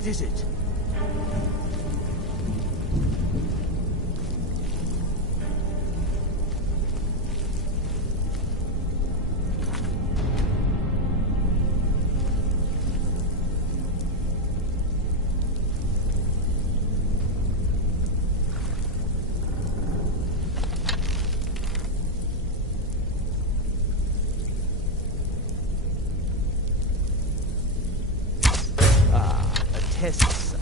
What is it? Tests.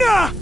Ah!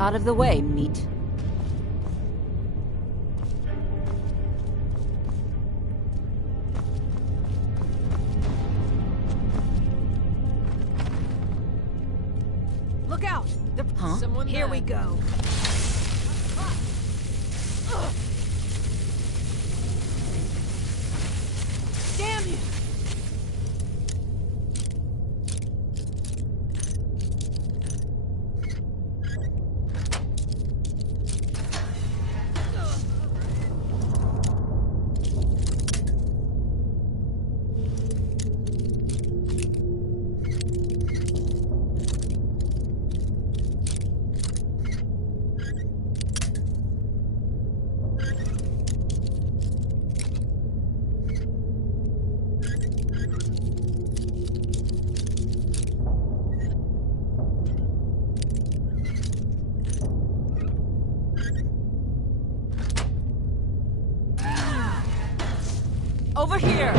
Out of the way, meat. Look out! Huh? Someone here we go. Damn you! Over here!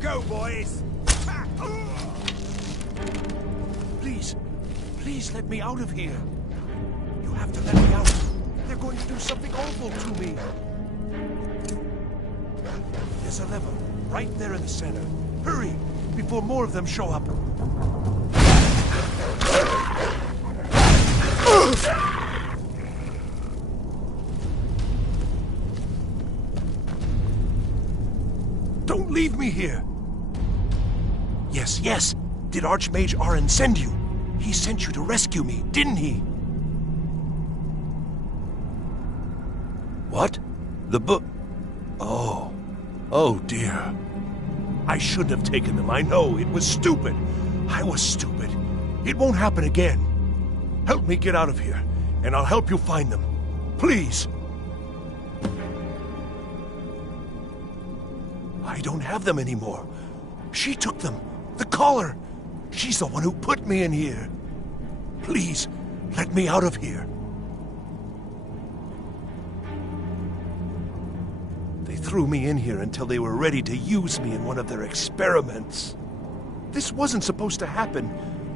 Go, boys! Please, please let me out of here. You have to let me out. They're going to do something awful to me. There's a lever right there in the center. Hurry, before more of them show up. Don't leave me here. Yes, yes. Did Archmage Arin send you? He sent you to rescue me, didn't he? What? The book? Oh. Oh, dear. I shouldn't have taken them. I know. It was stupid. I was stupid. It won't happen again. Help me get out of here, and I'll help you find them. Please. I don't have them anymore. She took them. The collar. She's the one who put me in here. Please, let me out of here. They threw me in here until they were ready to use me in one of their experiments. This wasn't supposed to happen.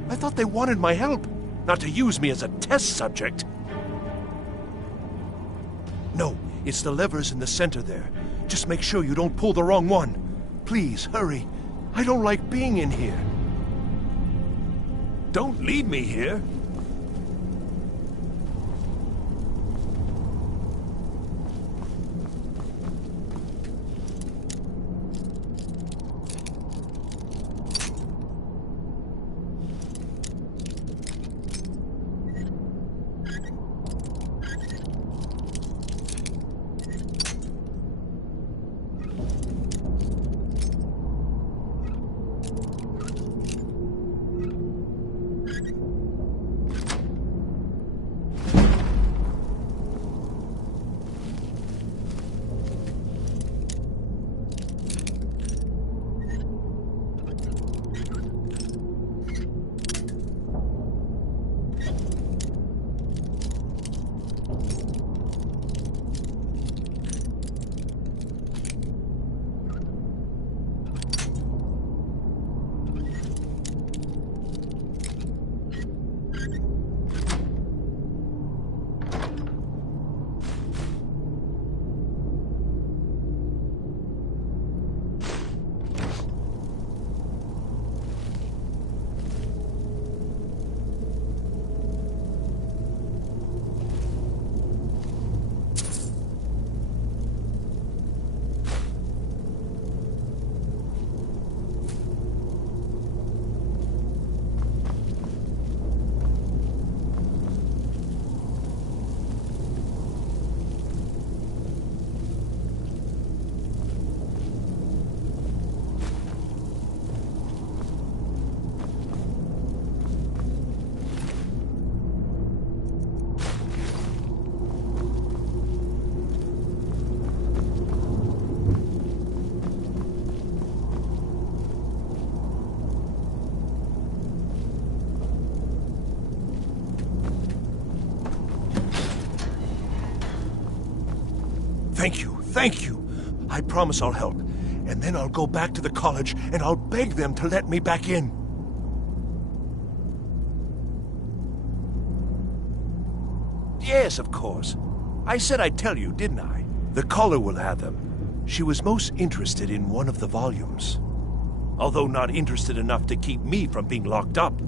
I thought they wanted my help, not to use me as a test subject. No, it's the levers in the center there. Just make sure you don't pull the wrong one. Please, hurry. I don't like being in here. Don't leave me here. Thank you. I promise I'll help. And then I'll go back to the college and I'll beg them to let me back in. Yes, of course. I said I'd tell you, didn't I? The caller will have them. She was most interested in one of the volumes. Although not interested enough to keep me from being locked up.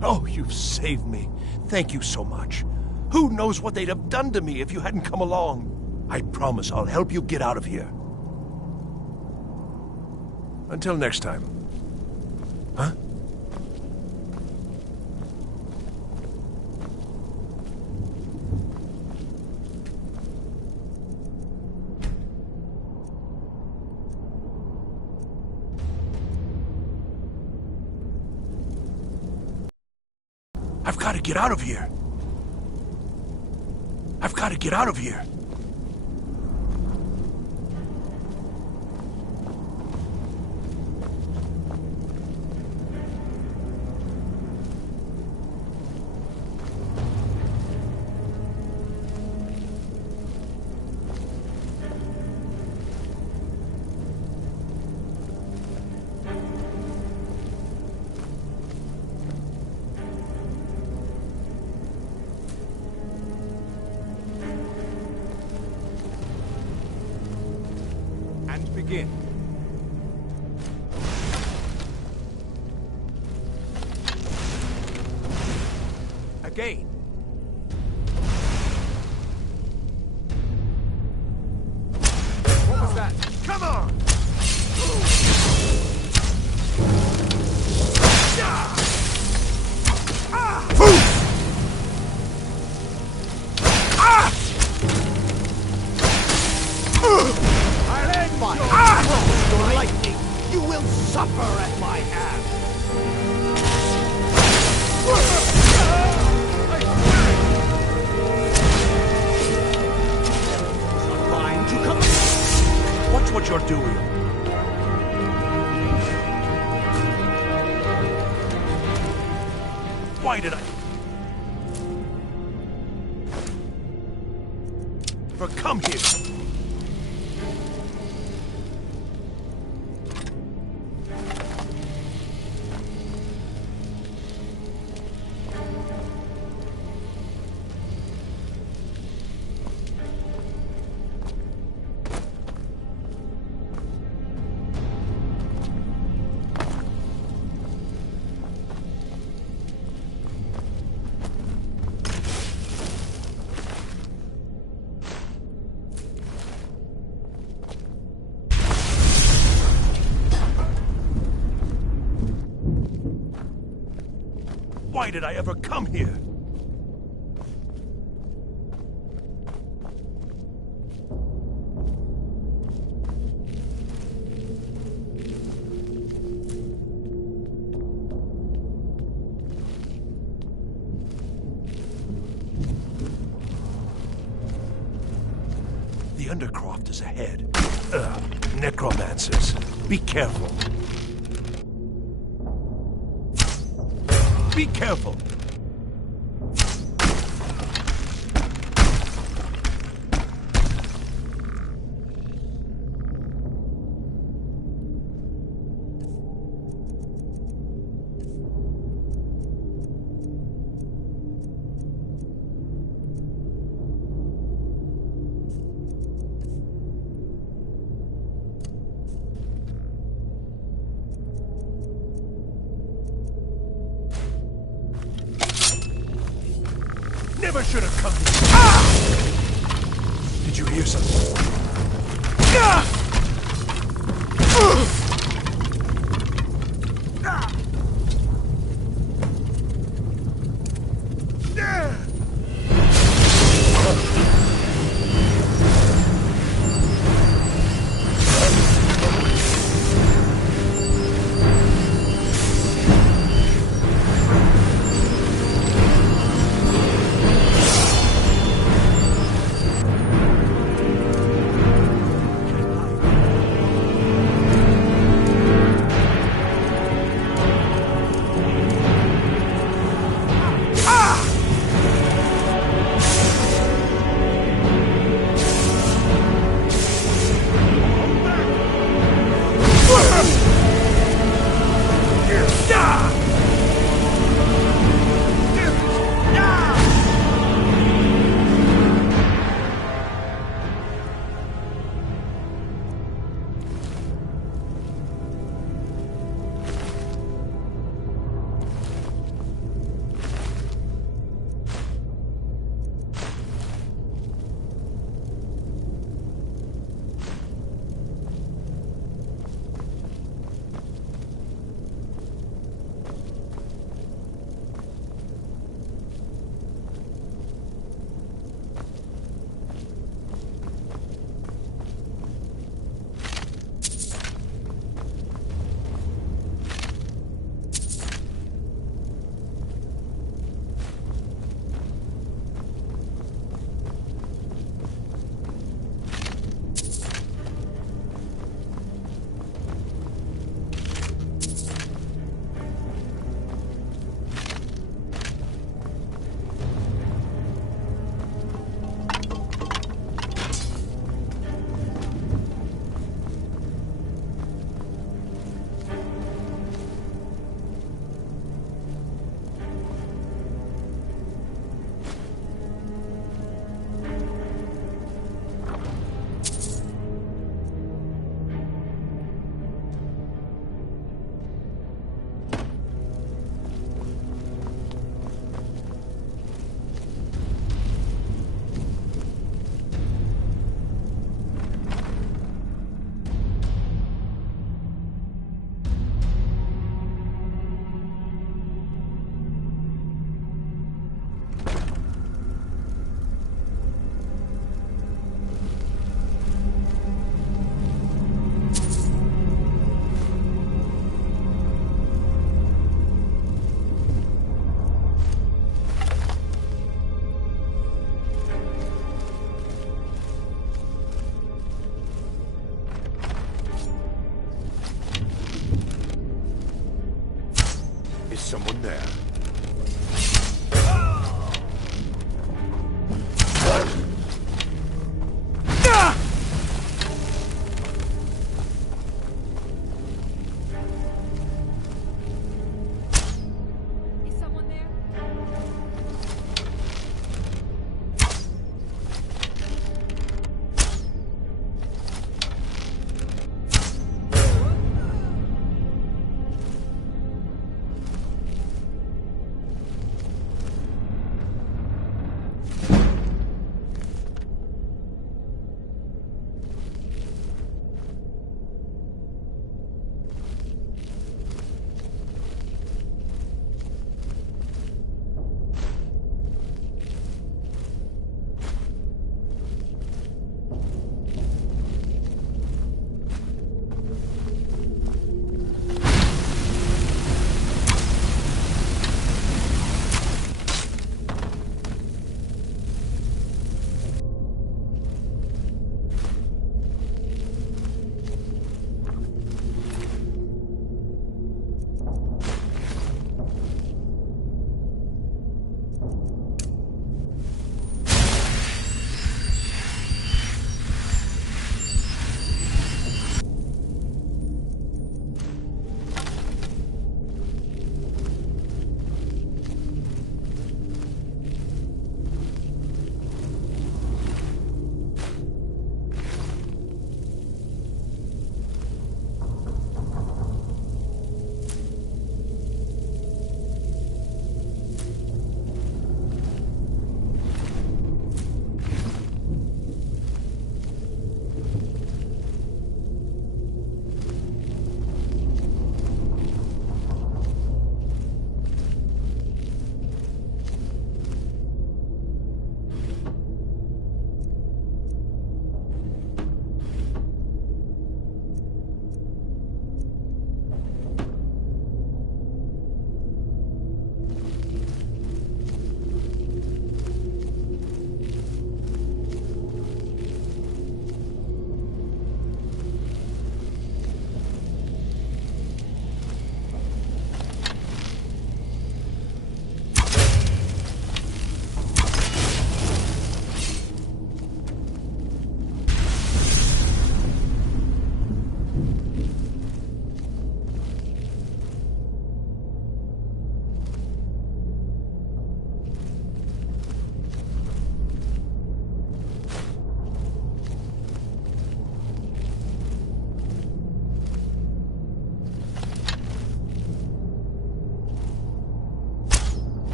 Oh, you've saved me. Thank you so much. Who knows what they'd have done to me if you hadn't come along? I promise I'll help you get out of here. Until next time. Huh? I've got to get out of here. I've got to get out of here. Begin. Again. What was that? Come on! Your lightning, you will suffer at my hand. It's not mine to come. Watch what you're doing. Why did I? For come here. did I ever come here? The Undercroft is ahead. Necromancers. Be careful. Be careful! Never should have come here. Ah! Did you hear something? Ah!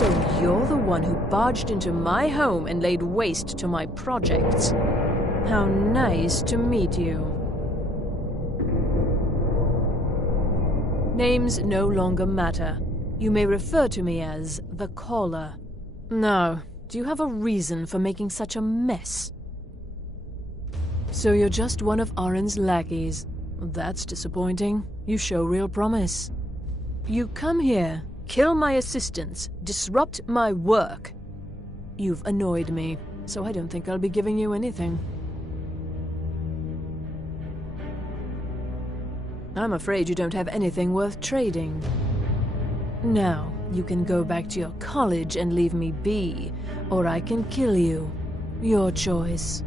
So you're the one who barged into my home and laid waste to my projects. How nice to meet you. Names no longer matter. You may refer to me as the Caller. Now, do you have a reason for making such a mess? So you're just one of Arin's lackeys. That's disappointing. You show real promise. You come here, kill my assistants, disrupt my work. You've annoyed me, so I don't think I'll be giving you anything. I'm afraid you don't have anything worth trading. Now, you can go back to your college and leave me be, or I can kill you. Your choice.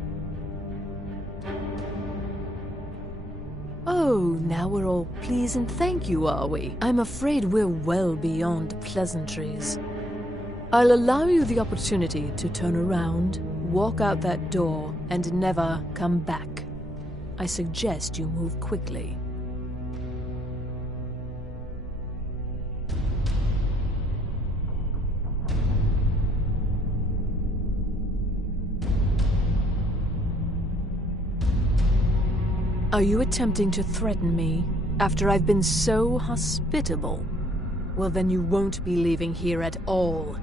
Oh, now we're all please and thank you, are we? I'm afraid we're well beyond pleasantries. I'll allow you the opportunity to turn around, walk out that door, and never come back. I suggest you move quickly. Are you attempting to threaten me after I've been so hospitable? Well, then you won't be leaving here at all.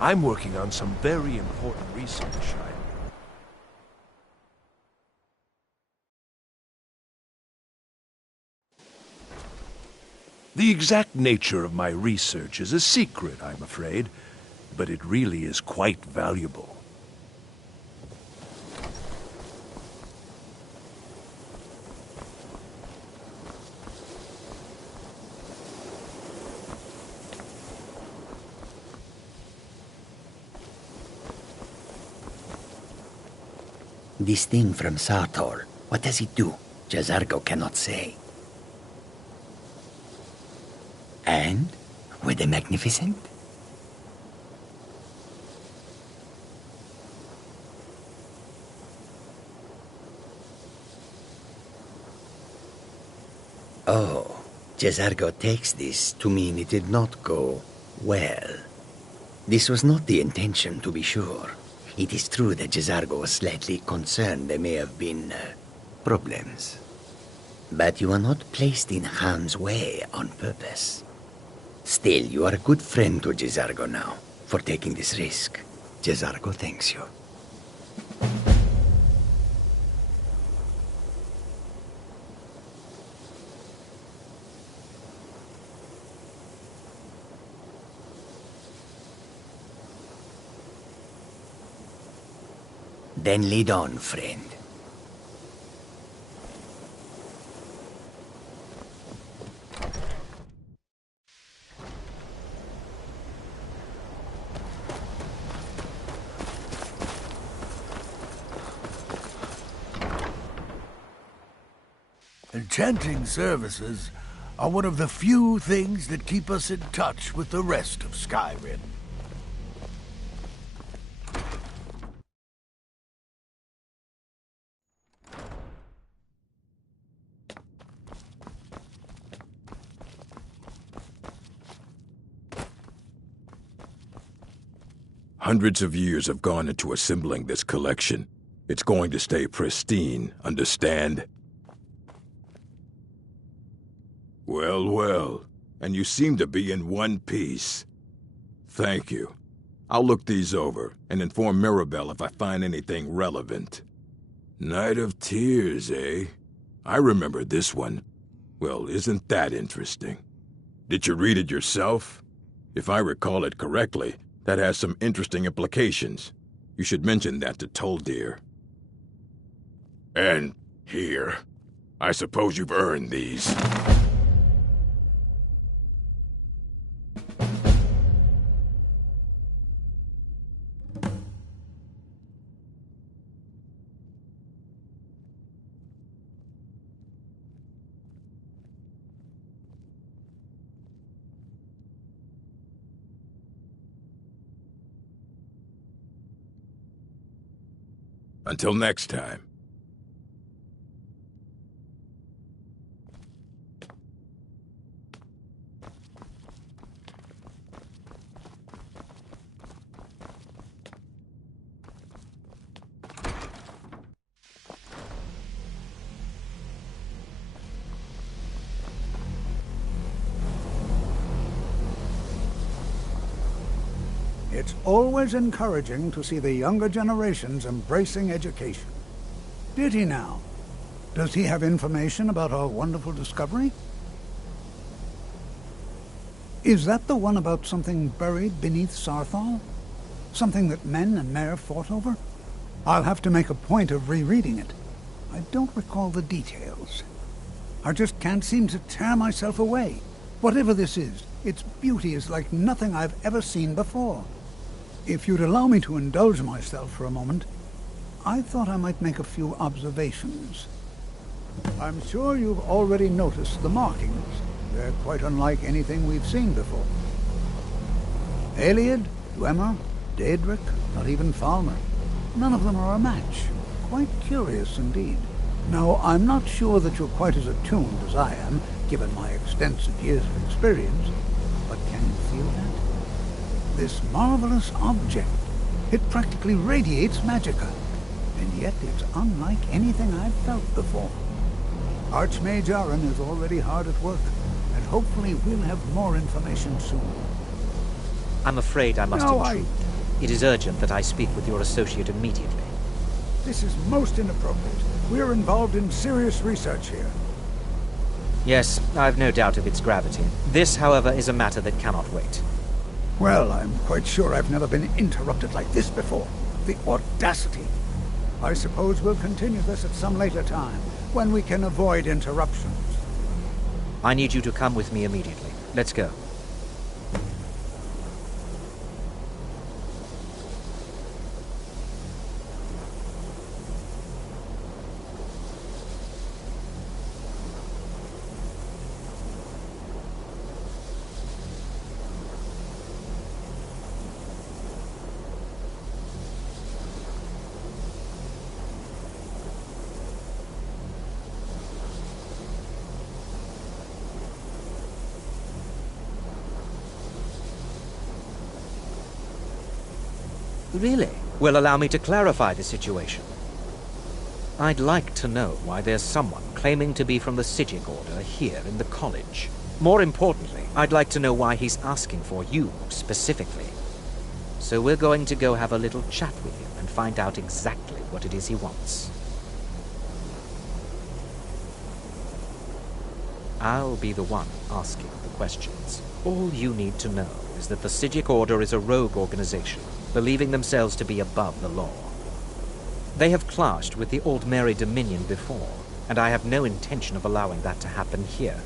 I'm working on some very important research. The exact nature of my research is a secret, I'm afraid, but it really is quite valuable. This thing from Sartor, what does it do? Jazargo cannot say. And? Were they magnificent? Oh, Jazargo takes this to mean it did not go well. This was not the intention, to be sure. It is true that Jazargo was slightly concerned there may have been problems. But you are not placed in harm's way on purpose. Still, you are a good friend to Jazargo now, for taking this risk. Jazargo thanks you. Then lead on, friend. Enchanting services are one of the few things that keep us in touch with the rest of Skyrim. Hundreds of years have gone into assembling this collection. It's going to stay pristine, understand? Well, well, and you seem to be in one piece. Thank you. I'll look these over and inform Mirabelle if I find anything relevant. Night of Tears, eh? I remember this one. Well, isn't that interesting? Did you read it yourself? If I recall it correctly, that has some interesting implications. You should mention that to Toldir. And here. I suppose you've earned these. Until next time. It's always encouraging to see the younger generations embracing education. Did he now? Does he have information about our wonderful discovery? Is that the one about something buried beneath Sarthal? Something that men and Mare fought over? I'll have to make a point of rereading it. I don't recall the details. I just can't seem to tear myself away. Whatever this is, its beauty is like nothing I've ever seen before. If you'd allow me to indulge myself for a moment, I thought I might make a few observations. I'm sure you've already noticed the markings. They're quite unlike anything we've seen before. Eliad, Dwemer, Daedric, not even Falmer. None of them are a match. Quite curious indeed. Now, I'm not sure that you're quite as attuned as I am, given my extensive years of experience, but can you feel that? This marvelous object, it practically radiates magicka, and yet it's unlike anything I've felt before. Archmage Aaron is already hard at work, and hopefully we'll have more information soon. I'm afraid I must No, intrude. It is urgent that I speak with your associate immediately. This is most inappropriate. We're involved in serious research here. Yes, I've no doubt of its gravity. This, however, is a matter that cannot wait. Well, I'm quite sure I've never been interrupted like this before. The audacity. I suppose we'll continue this at some later time, when we can avoid interruptions. I need you to come with me immediately. Let's go. Really? Well, allow me to clarify the situation. I'd like to know why there's someone claiming to be from the Psijic Order here in the college. More importantly, I'd like to know why he's asking for you, specifically. So we're going to go have a little chat with him and find out exactly what it is he wants. I'll be the one asking the questions. All you need to know is that the Psijic Order is a rogue organization, believing themselves to be above the law. They have clashed with the Old Mary Dominion before, and I have no intention of allowing that to happen here.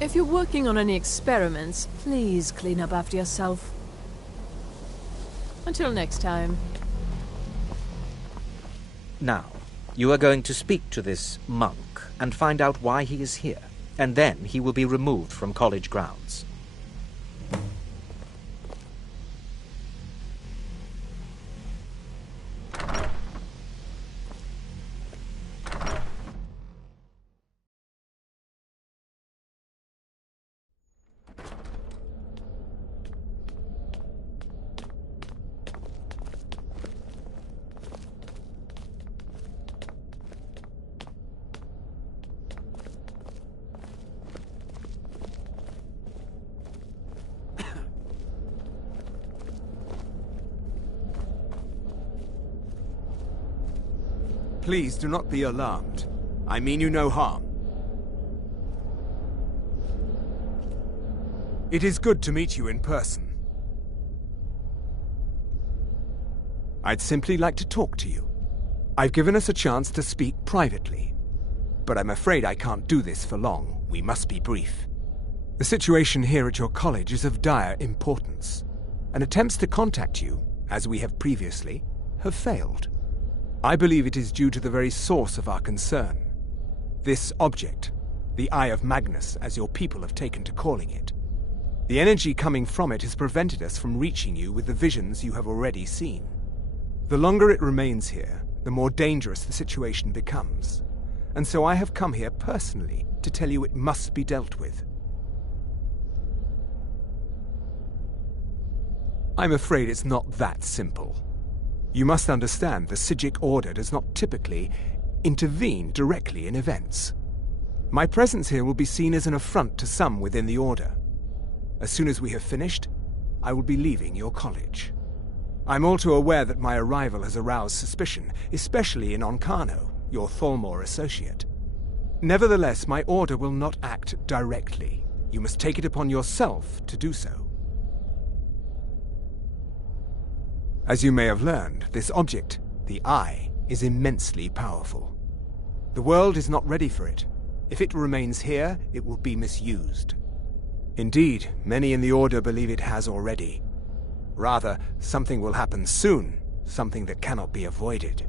If you're working on any experiments, please clean up after yourself. Until next time. Now, you are going to speak to this monk and find out why he is here, and then he will be removed from college grounds. Please do not be alarmed. I mean you no harm. It is good to meet you in person. I'd simply like to talk to you. I've given us a chance to speak privately. But I'm afraid I can't do this for long. We must be brief. The situation here at your college is of dire importance, and attempts to contact you, as we have previously, have failed. I believe it is due to the very source of our concern. This object, the Eye of Magnus, as your people have taken to calling it. The energy coming from it has prevented us from reaching you with the visions you have already seen. The longer it remains here, the more dangerous the situation becomes. And so I have come here personally to tell you it must be dealt with. I'm afraid it's not that simple. You must understand the Psijic Order does not typically intervene directly in events. My presence here will be seen as an affront to some within the Order. As soon as we have finished, I will be leaving your college. I'm all too aware that my arrival has aroused suspicion, especially in Onkano, your Thalmor associate. Nevertheless, my Order will not act directly. You must take it upon yourself to do so. As you may have learned, this object, the Eye, is immensely powerful. The world is not ready for it. If it remains here, it will be misused. Indeed, many in the Order believe it has already. Rather, something will happen soon, something that cannot be avoided.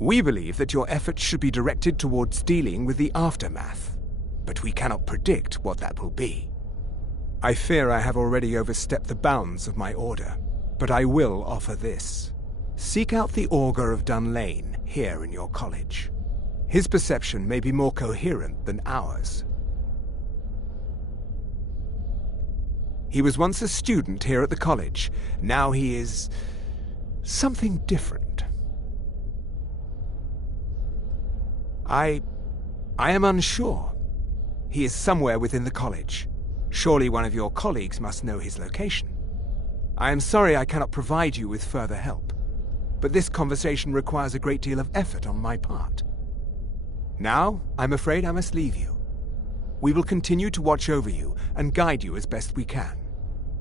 We believe that your efforts should be directed towards dealing with the aftermath, but we cannot predict what that will be. I fear I have already overstepped the bounds of my Order, but I will offer this. Seek out the Augur of Dunlane here in your college. His perception may be more coherent than ours. He was once a student here at the college. Now he is something different. I am unsure. He is somewhere within the college. Surely one of your colleagues must know his location. I am sorry I cannot provide you with further help, but this conversation requires a great deal of effort on my part. Now, I'm afraid I must leave you. We will continue to watch over you and guide you as best we can.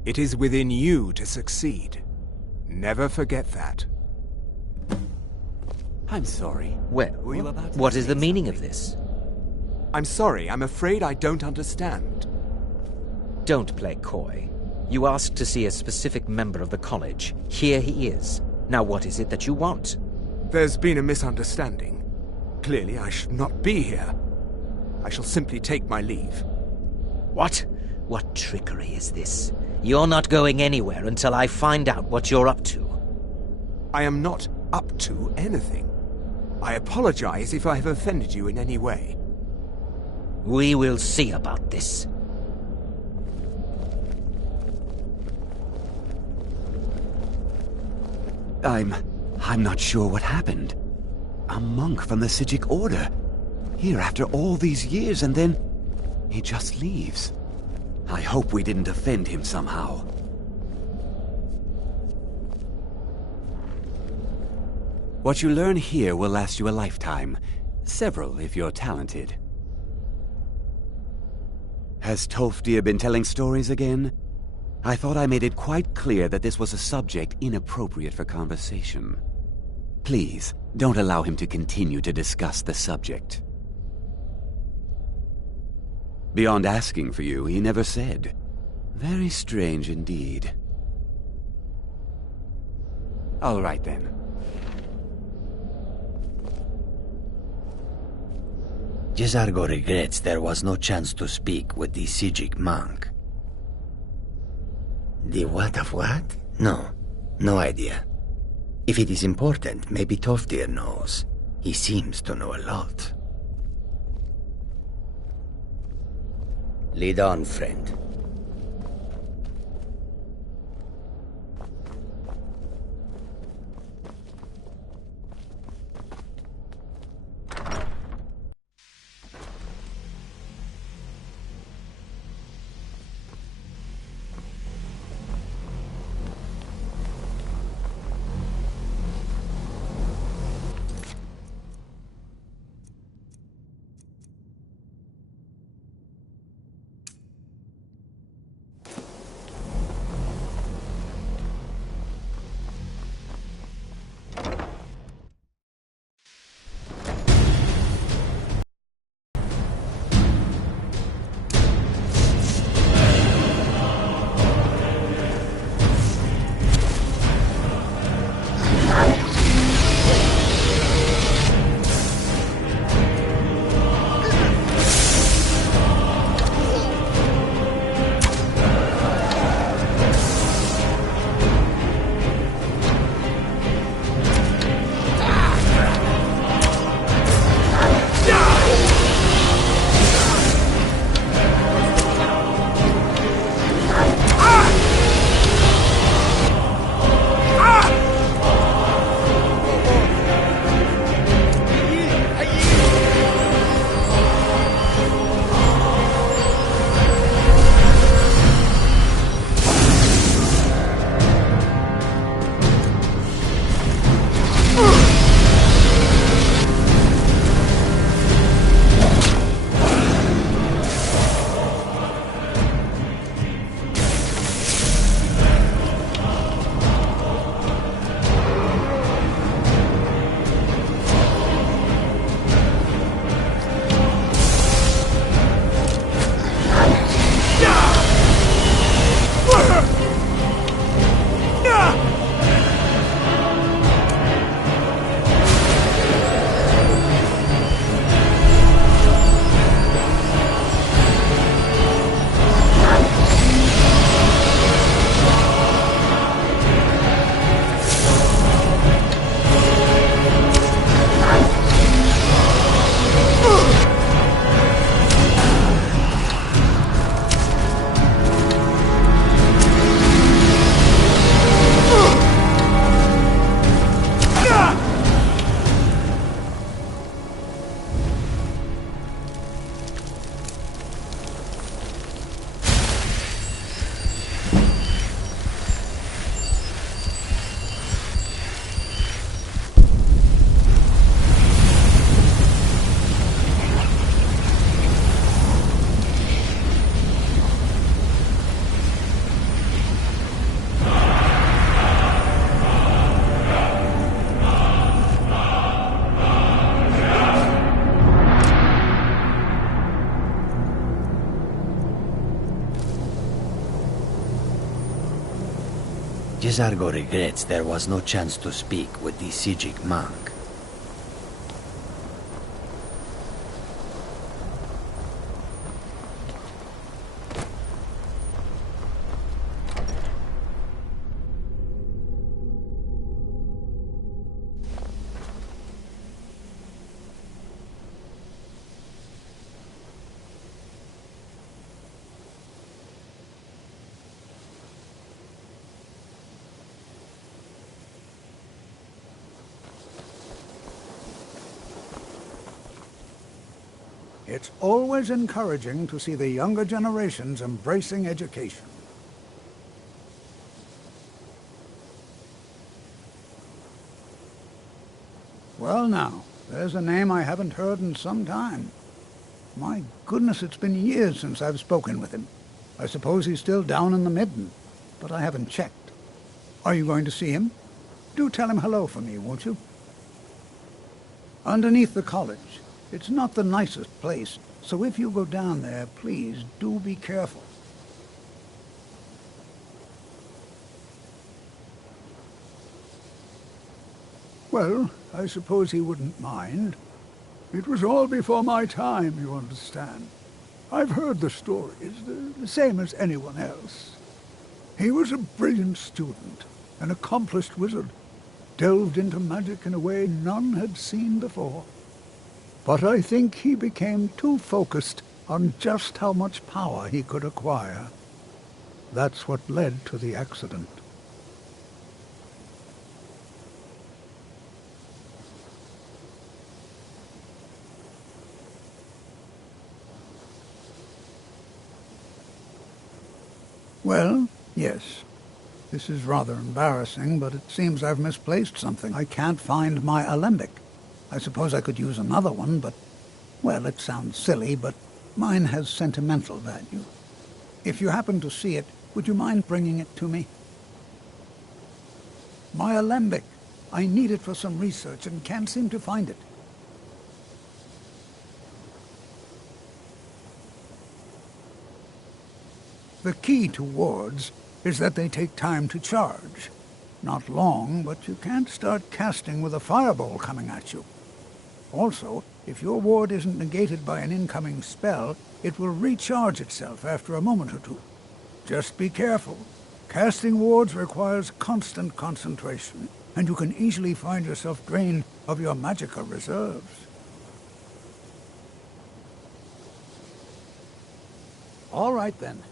It is within you to succeed. Never forget that. I'm sorry. Well, what is the meaning of this? I'm sorry, I'm afraid I don't understand. Don't play coy. You asked to see a specific member of the college. Here he is. Now what is it that you want? There's been a misunderstanding. Clearly I should not be here. I shall simply take my leave. What? What trickery is this? You're not going anywhere until I find out what you're up to. I am not up to anything. I apologize if I have offended you in any way. We will see about this. I'm not sure what happened. A monk from the Sijic Order. Here after all these years, and then he just leaves. I hope we didn't offend him somehow. What you learn here will last you a lifetime. Several, if you're talented. Has Tolfdir been telling stories again? I thought I made it quite clear that this was a subject inappropriate for conversation. Please, don't allow him to continue to discuss the subject. Beyond asking for you, he never said. Very strange indeed. All right then. Jezargo regrets there was no chance to speak with the Sijic monk. The what of what? No idea. If it is important, maybe Tolfdir knows. He seems to know a lot. Lead on, friend. Jezargo regrets there was no chance to speak with the Sijic monk. It's always encouraging to see the younger generations embracing education. Well now, there's a name I haven't heard in some time. My goodness, it's been years since I've spoken with him. I suppose he's still down in the Midden, but I haven't checked. Are you going to see him? Do tell him hello for me, won't you? Underneath the college. It's not the nicest place, so if you go down there, please do be careful. Well, I suppose he wouldn't mind. It was all before my time, you understand. I've heard the stories, the same as anyone else. He was a brilliant student, an accomplished wizard, delved into magic in a way none had seen before. But I think he became too focused on just how much power he could acquire. That's what led to the accident. Well, yes. This is rather embarrassing, but it seems I've misplaced something. I can't find my alembic. I suppose I could use another one, but, well, it sounds silly, but mine has sentimental value. If you happen to see it, would you mind bringing it to me? My alembic. I need it for some research and can't seem to find it. The key to wards is that they take time to charge. Not long, but you can't start casting with a fireball coming at you. Also, if your ward isn't negated by an incoming spell, it will recharge itself after a moment or two. Just be careful. Casting wards requires constant concentration, and you can easily find yourself drained of your magical reserves. All right, then.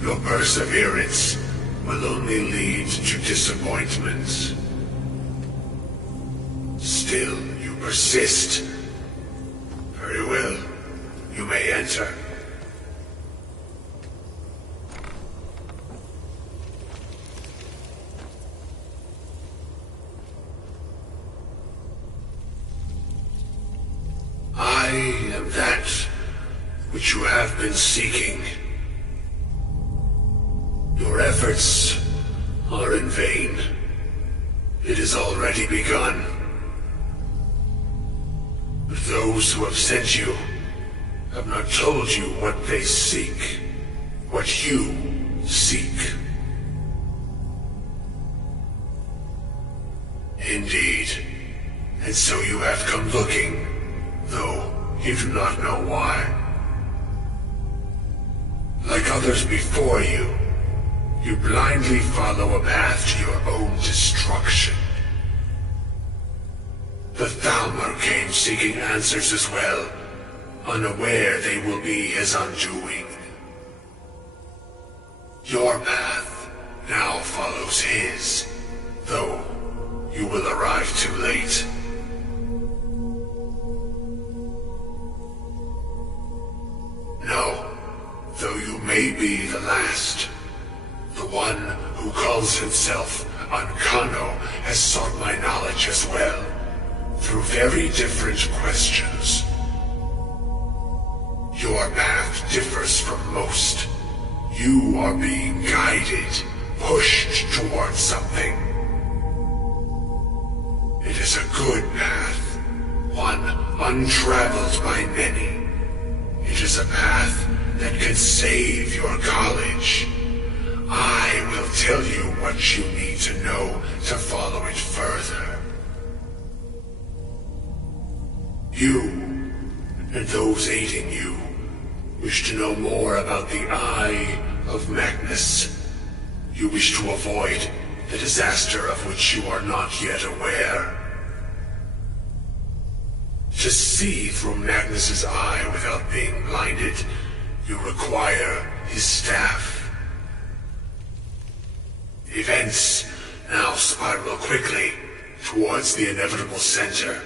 Your perseverance will only lead to disappointment. Still, you persist. Very well. You may enter. I am that which you have been seeking. Your efforts are in vain. It has already begun. Those who have sent you have not told you what they seek, what you seek. Indeed. And so you have come looking, though you do not know why. Like others before you, you blindly follow a path to your own destruction. The Thalmor came seeking answers as well, unaware they will be his undoing. Your path now follows his, though you will arrive too late. No, though you may be the last, the one who calls himself Ancano has sought my knowledge as well, through very different questions. Your path differs from most. You are being guided, pushed towards something. It is a good path, one untraveled by many. It is a path that can save your college. I will tell you what you need to know to follow it further. You, and those aiding you, wish to know more about the Eye of Magnus. You wish to avoid the disaster of which you are not yet aware. To see through Magnus's eye without being blinded, you require his staff. Events now spiral quickly towards the inevitable center,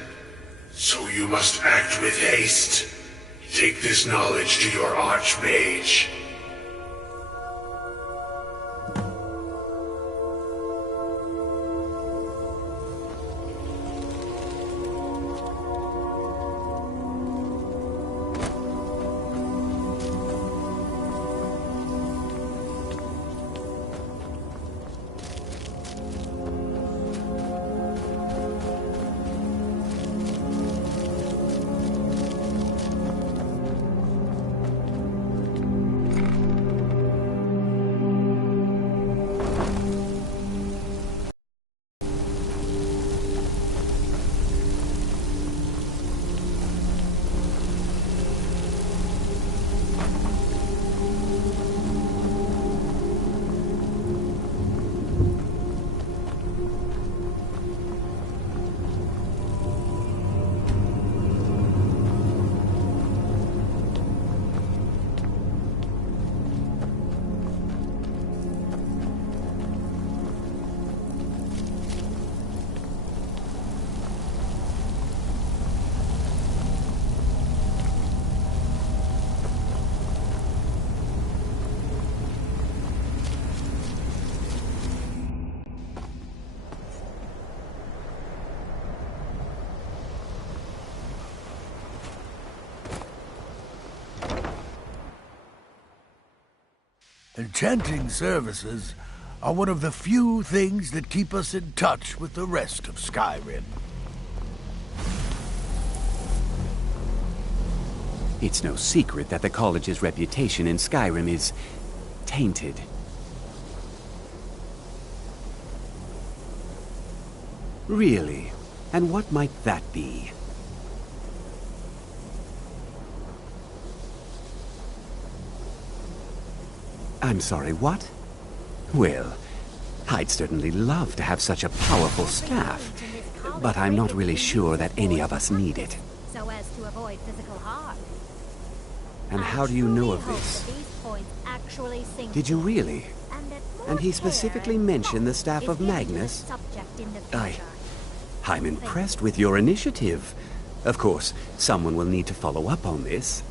so you must act with haste. Take this knowledge to your Archmage. Enchanting services are one of the few things that keep us in touch with the rest of Skyrim. It's no secret that the college's reputation in Skyrim is tainted. Really? And what might that be? I'm sorry, what? Well, I'd certainly love to have such a powerful staff, but I'm not really sure that any of us need it. So as to avoid physical harm. And how do you know of this? These points actually sing. Did you really? And he specifically mentioned the Staff is of given to Magnus? the subject in the future. I'm impressed with your initiative. Of course, someone will need to follow up on this.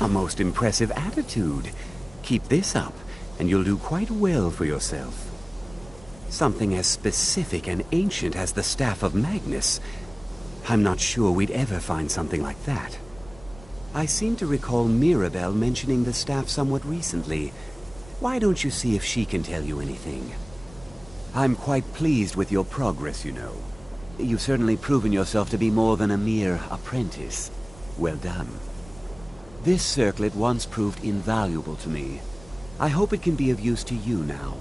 A most impressive attitude. Keep this up, and you'll do quite well for yourself. Something as specific and ancient as the Staff of Magnus. I'm not sure we'd ever find something like that. I seem to recall Mirabelle mentioning the staff somewhat recently. Why don't you see if she can tell you anything? I'm quite pleased with your progress, you know. You've certainly proven yourself to be more than a mere apprentice. Well done. This circlet once proved invaluable to me. I hope it can be of use to you now.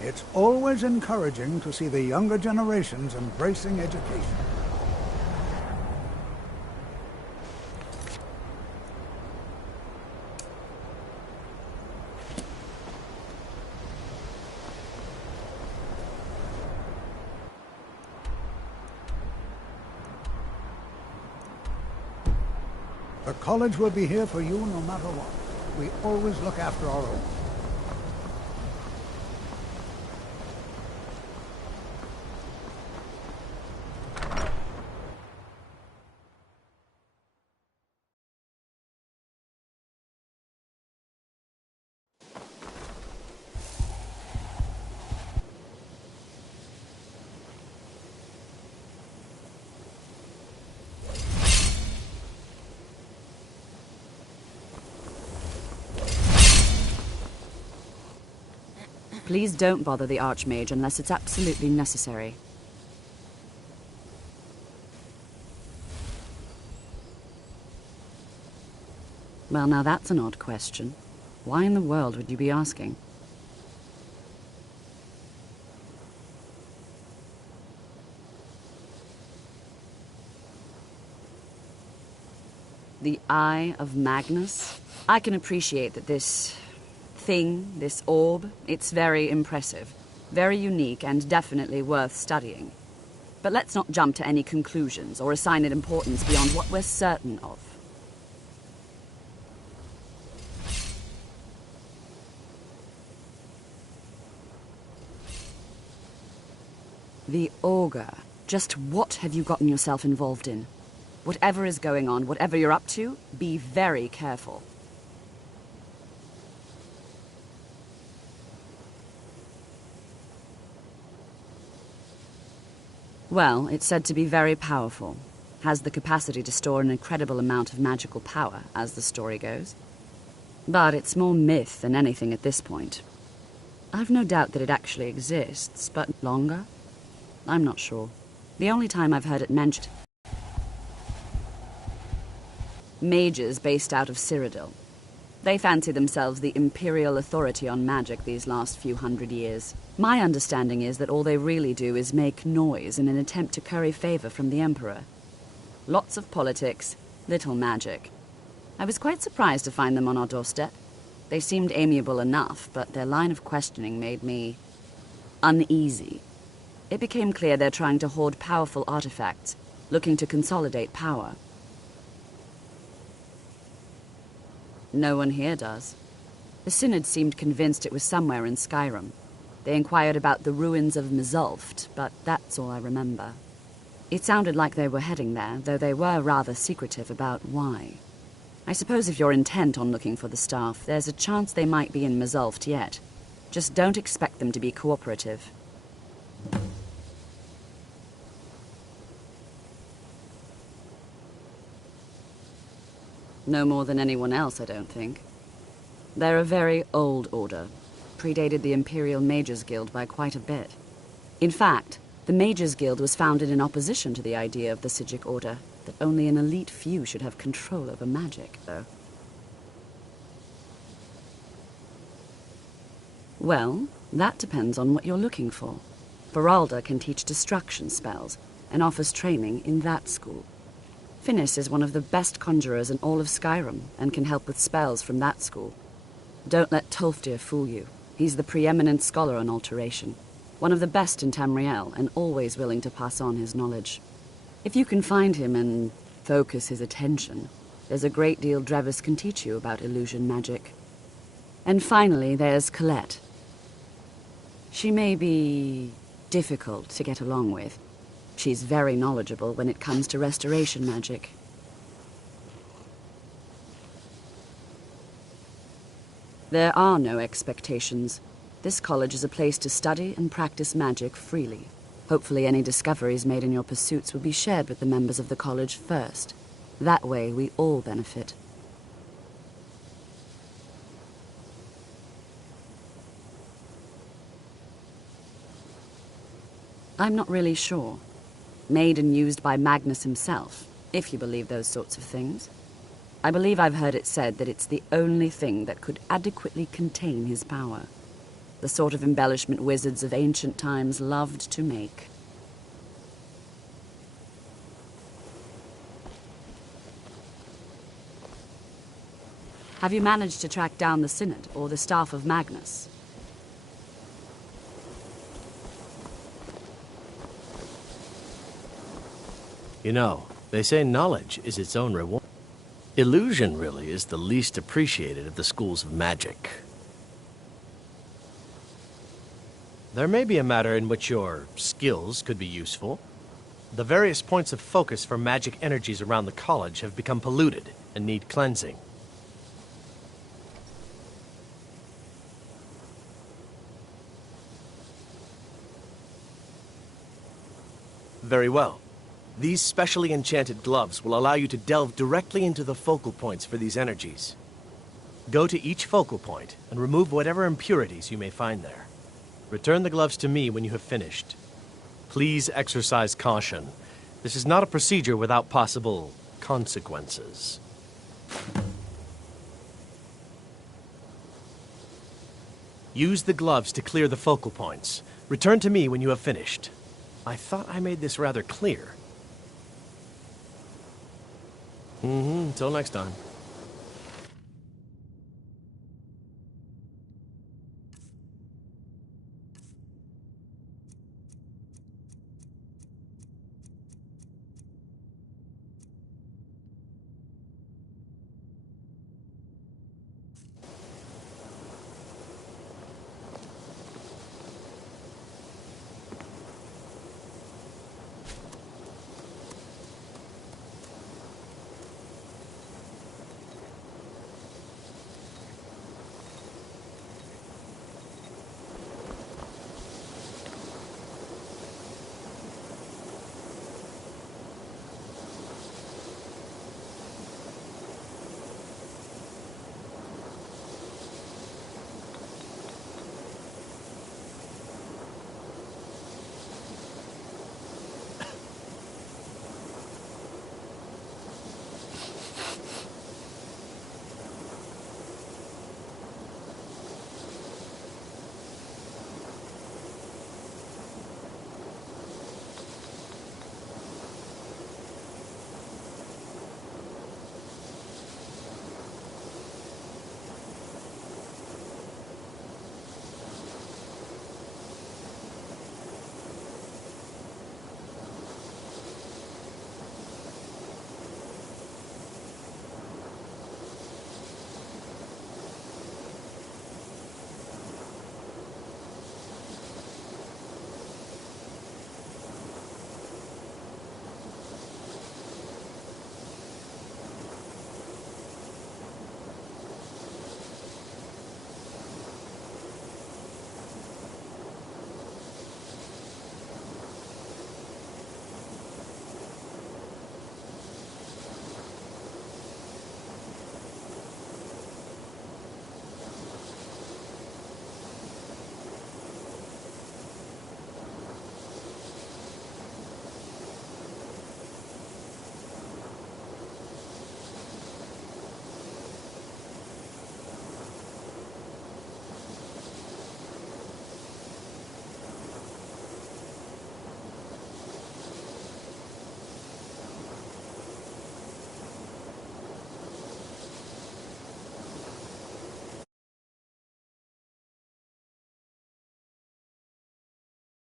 It's always encouraging to see the younger generations embracing education. The college will be here for you no matter what. We always look after our own. Please don't bother the Archmage unless it's absolutely necessary. Well, now that's an odd question. Why in the world would you be asking? The Eye of Magnus? I can appreciate that this thing, this orb, it's very impressive, very unique and definitely worth studying. But let's not jump to any conclusions or assign it importance beyond what we're certain of. The Augur. Just what have you gotten yourself involved in? Whatever is going on, whatever you're up to, be very careful. Well, it's said to be very powerful. Has the capacity to store an incredible amount of magical power, as the story goes. But it's more myth than anything at this point. I've no doubt that it actually exists, but longer? I'm not sure. The only time I've heard it mentioned... Mages based out of Cyrodiil. They fancy themselves the imperial authority on magic these last few hundred years. My understanding is that all they really do is make noise in an attempt to curry favor from the Emperor. Lots of politics, little magic. I was quite surprised to find them on our doorstep. They seemed amiable enough, but their line of questioning made me uneasy. It became clear they're trying to hoard powerful artifacts, looking to consolidate power. No one here does. The Synod seemed convinced it was somewhere in Skyrim. They inquired about the ruins of Mzulft, but that's all I remember. It sounded like they were heading there, though they were rather secretive about why. I suppose if you're intent on looking for the staff, there's a chance they might be in Mzulft yet. Just don't expect them to be cooperative. No more than anyone else, I don't think. They're a very old order. Predated the Imperial Mages Guild by quite a bit. In fact, the Mages Guild was founded in opposition to the idea of the Psijic Order, that only an elite few should have control over magic, though. Well, that depends on what you're looking for. Feralda can teach destruction spells, and offers training in that school. Finis is one of the best conjurers in all of Skyrim, and can help with spells from that school. Don't let Tolfdir fool you. He's the preeminent scholar on alteration. One of the best in Tamriel, and always willing to pass on his knowledge. If you can find him and focus his attention, there's a great deal Drevis can teach you about illusion magic. And finally, there's Colette. She may be difficult to get along with. She's very knowledgeable when it comes to restoration magic. There are no expectations. This college is a place to study and practice magic freely. Hopefully any discoveries made in your pursuits will be shared with the members of the college first. That way we all benefit. I'm not really sure. Made and used by Magnus himself, if you believe those sorts of things. I believe I've heard it said that it's the only thing that could adequately contain his power. The sort of embellishment wizards of ancient times loved to make. Have you managed to track down the Synod or the staff of Magnus? You know, they say knowledge is its own reward. Illusion, really, is the least appreciated of the schools of magic. There may be a matter in which your skills could be useful. The various points of focus for magic energies around the college have become polluted and need cleansing. Very well. These specially enchanted gloves will allow you to delve directly into the focal points for these energies. Go to each focal point and remove whatever impurities you may find there. Return the gloves to me when you have finished. Please exercise caution. This is not a procedure without possible consequences. Use the gloves to clear the focal points. Return to me when you have finished. I thought I made this rather clear. Until next time.